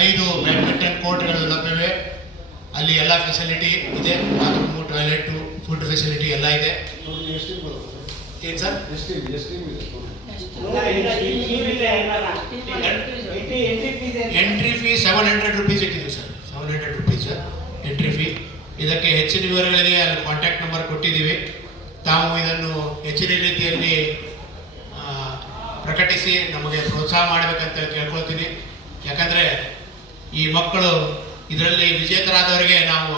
5 badminton ಕೋರ್ಟ್ಗಳು ಲಭ್ಯವಿವೆ. ಅಲ್ಲಿ ಎಲ್ಲ ಫೆಸಿಲಿಟಿ ಇದೆ, ಬಾತ್ರೂಮು, ಟಾಯ್ಲೆಟು, ಫುಡ್ ಫೆಸಿಲಿಟಿ ಎಲ್ಲ ಇದೆ. ಏನು ಸರ್? ಎಂಟ್ರಿ ಫೀ 700 rupees ಇಟ್ಟಿದ್ದೀವಿ ಸರ್. 700 rupees entry fee. ಇದಕ್ಕೆ ಹೆಚ್ಚಿನ ವಿವರಗಳಿಗೆ ಅಲ್ಲಿ ಕಾಂಟ್ಯಾಕ್ಟ್ ನಂಬರ್ ಕೊಟ್ಟಿದ್ದೀವಿ. ತಾವು ಇದನ್ನು ಹೆಚ್ಚಿನ ರೀತಿಯಲ್ಲಿ ಪ್ರಕಟಿಸಿ ನಮಗೆ ಪ್ರೋತ್ಸಾಹ ಮಾಡಬೇಕಂತ ಕೇಳ್ಕೊಳ್ತೀನಿ. ಯಾಕಂದರೆ ಈ ಮಕ್ಕಳು ಇದರಲ್ಲಿ ವಿಜೇತರಾದವರಿಗೆ ನಾವು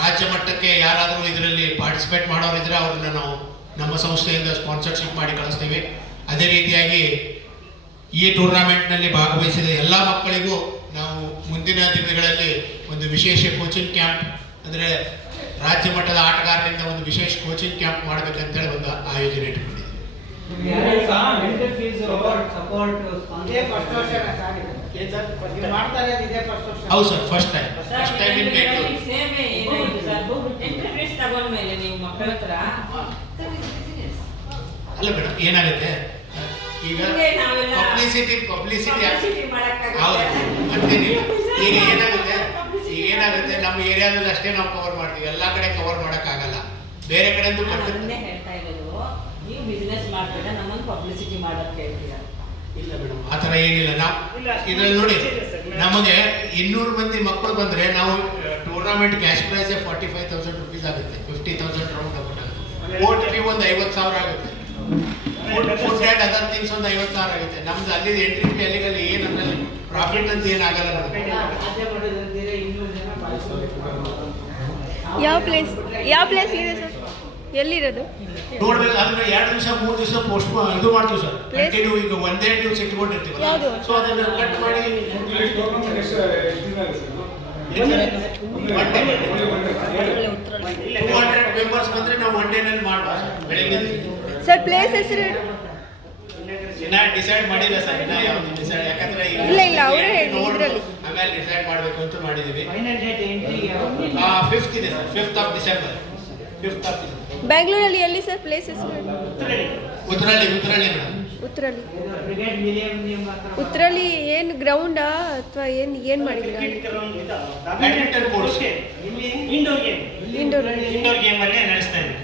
ರಾಜ್ಯ ಮಟ್ಟಕ್ಕೆ ಯಾರಾದರೂ ಇದರಲ್ಲಿ ಪಾರ್ಟಿಸಿಪೇಟ್ ಮಾಡೋರಿದ್ದರೆ ಅವ್ರನ್ನ ನಾವು ನಮ್ಮ ಸಂಸ್ಥೆಯಿಂದ ಸ್ಪಾನ್ಸರ್ಶಿಪ್ ಮಾಡಿ ಕಳಿಸ್ತೀವಿ. ಅದೇ ರೀತಿಯಾಗಿ ಈ ಟೂರ್ನಾಮೆಂಟ್ನಲ್ಲಿ ಭಾಗವಹಿಸಿದ ಎಲ್ಲ ಮಕ್ಕಳಿಗೂ ನಾವು ಮುಂದಿನ ದಿನಗಳಲ್ಲಿ ಒಂದು ವಿಶೇಷ ಕೋಚಿಂಗ್ ಕ್ಯಾಂಪ್, ಅಂದರೆ ರಾಜ್ಯ ಮಟ್ಟದ ಆಟಗಾರರಿಂದ ಒಂದು ವಿಶೇಷ ಕೋಚಿಂಗ್ ಕ್ಯಾಂಪ್ ಮಾಡಬೇಕಂತೇಳಿ ಒಂದು ಆಯೋಜನೆ ಇಟ್ಕೊಂಡಿದ್ದೀವಿ. ಹೌದು sir, first time in Bengaluru. ಅಲ್ಲ ಮೇಡಮ್, ಏನಾಗುತ್ತೆ ಈಗ ಪಬ್ಲಿಸಿಟಿ ಹೌದು ಅಂತೇನಿಲ್ಲ. ಈಗ ಏನಾಗುತ್ತೆ ನಮ್ಮ ಏರಿಯಾದಲ್ಲಿ ಅಷ್ಟೇ ನಾವು ಕವರ್ ಮಾಡ್ತೀವಿ, ಎಲ್ಲ ಕಡೆ ಕವರ್ ಮಾಡೋಕ್ಕಾಗಲ್ಲ. ಬೇರೆ ಕಡೆಯಿಂದ ಹೇಳ್ತಾ ಇರೋದು, ನೀವು ಬಿಸ್ನೆಸ್ ಮಾಡ್ತೀರಾ, ನಮ್ಮನ್ನು ಪಬ್ಲಿಸಿಟಿ ಮಾಡೋಕ್ಕೆ ಹೇಳ್ತೀರಾ? ಇಲ್ಲ ಮೇಡಮ್, ಆ ಥರ ಏನಿಲ್ಲ. ನಾವು ಇದರಲ್ಲಿ ನೋಡಿ, ನಮಗೆ 200 ಮಂದಿ ಮಕ್ಕಳು ಬಂದರೆ ನಾವು ಟೂರ್ನಾಮೆಂಟ್ ಕ್ಯಾಶ್ ಪ್ರೈಸ್ 45,000 rupees ಆಗುತ್ತೆ. 50,000 ರೌಂಡ್ ಅಬೌಟ್ ಆಗುತ್ತೆ. ಕೋರ್ಟ್ ಫೀ ಒಂದು 50,000 ಆಗುತ್ತೆ. ಫುಡ್ ಆ್ಯಂಡ್ ಅದರ್ ಥಿಂಗ್ಸ್ ಒಂದು 50,000 ಆಗುತ್ತೆ. ನಮ್ದು ಅಲ್ಲಿ ಎಂಟ್ರಿ ಫೀ ಅಲ್ಲಿಗಲ್ಲಿ ಏನು ಅನ್ನಲ್ಲಿ ಪ್ರಾಫಿಟ್ ಅಂತ ಏನಾಗಲ್ಲ ಮೇಡಮ್. ಯಾವ ಪ್ಲೇಸ್ ಇದೆ ಸರ್? ಎಲ್ಲಿರೋದು ನೋಡ್ಬೇಕು. ಅದನ್ನ 2 ದಿವಸ 3 ದಿವಸ ಪೋಸ್ಟ್ ಇದು ಮಾಡ್ತೀವಿ ಸರ್. ಕಂಟಿನ್ಯೂ ಈಗ ಒಂದೇ ನ್ಯೂಸ್ ಇಟ್ಕೊಂಡಿರ್ತೀವಿ, ಸೊ ಅದನ್ನ ಕಟ್ ಮಾಡಿ 200 ಮೆಂಬರ್ಸ್ ಬಂದ್ರೆ ನಾವು ಒನ್ ಡೇನಲ್ಲಿ ಮಾಡ್ಬೋದು ಬೆಳಿಗ್ಗೆ. ಸರ್ ಪ್ಲೇಸ್ ಹೆಸರು ಇನ್ನ ಡಿಸೈಡ್ ಮಾಡಿಲ್ಲ ಸರ್, ಇನ್ನ ಯಾವ್ದು ಡಿಸೈಡ್, ಯಾಕಂದ್ರೆ ಇಲ್ಲ ಅವರೇ ಹೇಳಿ ಇದರಲ್ಲಿ ಆಮೇಲೆ ಡಿಸೈಡ್ ಮಾಡಬೇಕು ಅಂತ ಮಾಡಿದೀವಿ. 5th ಇದೆ ಸರ್, 5th of December. ಬೆಂಗಳೂರಲ್ಲಿ ಎಲ್ಲಿ ಸರ್ ಪ್ಲೇಸ್ ಹೆಸರು? ಉತ್ತರಳ್ಳಿ ಮೇಡಮ್. ಉತ್ತರಳ್ಳಿ ಏನು ಗ್ರೌಂಡಾ ಅಥವಾ ಏನು ಮಾಡಿದ್ದೀರಾ? ಬ್ಯಾಡ್ಮಿಂಟನ್ ಕೋರ್ಟ್ಸ್, ಇಂಡೋರ್ ಗೇಮ್ ಅಲ್ಲೇ ನಡೆಸ್ತಾ ಇದ್ದೀವಿ.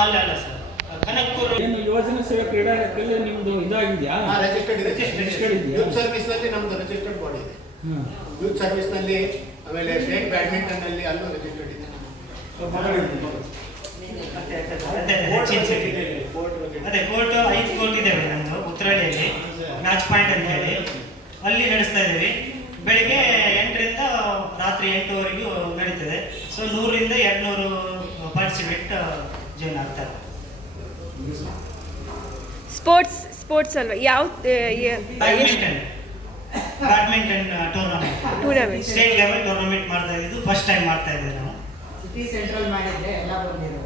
ಅಲ್ಲ ಸರ್, ಕನಕಪುರ ಯೋಜನಾ ಸೇವಾ ಕ್ರೀಡಾ ಇಲಾಖೆಯಲ್ಲಿ ನಿಮ್ದು ಇದಾಗಿದೆಯಾ? ರಿಜಿಸ್ಟರ್ಡ್ ಇದೆಯಾ? ಯೂತ್ ಸರ್ವಿಸ್ ನಲ್ಲಿ ನಮ್ದು ರಿಜಿಸ್ಟರ್ಡ್ ಬಾಡಿ ಇದೆ. ಯೂತ್ ಸರ್ವಿಸ್ ನಲ್ಲಿ, ಆಮೇಲೆ ಸ್ಟೇಟ್ ಬ್ಯಾಡ್ಮಿಂಟನ್ ನಲ್ಲಿ ಅಲ್ಲೂ ರಿಜಿಸ್ಟರ್ಡ್ ಇದೆ. ಅದೇ ಕೋರ್ಟ್ 5 ಕೋರ್ಟ್ ಇದ್ದಾವೆ ನಮ್ಮದು ಉತ್ತರಳ್ಳಿಯಲ್ಲಿ, ಮ್ಯಾಚ್ ಪಾಯಿಂಟ್ ಅಂತ ಹೇಳಿ ಅಲ್ಲಿ ನಡೆಸ್ತಾ ಇದ್ದೀವಿ. ಬೆಳಿಗ್ಗೆ 8ರಿಂದ ರಾತ್ರಿ 8ವರೆಗೂ ನಡೀತದೆ. ಸೊ 100ರಿಂದ 200 ಪಾರ್ಟಿಸಿಪೇಟ್ ಜಾಯ್ನ್ ಆಗ್ತಾರೆ. ಸ್ಪೋರ್ಟ್ಸ್ ಅಲ್ವಾ? ಯಾವ badminton tournament state level tournament ಮಾಡ್ತಾ ಇದ್ದು ಫಸ್ಟ್ ಟೈಮ್ ಮಾಡ್ತಾ ಇದ್ದೀವಿ ನಾವು. ಸಿಟಿ ಸೆಂಟ್ರಲ್ ಮಾಡಿದ್ರೆ ಎಲ್ಲ ಬಂದಿದ್ದಾರೆ.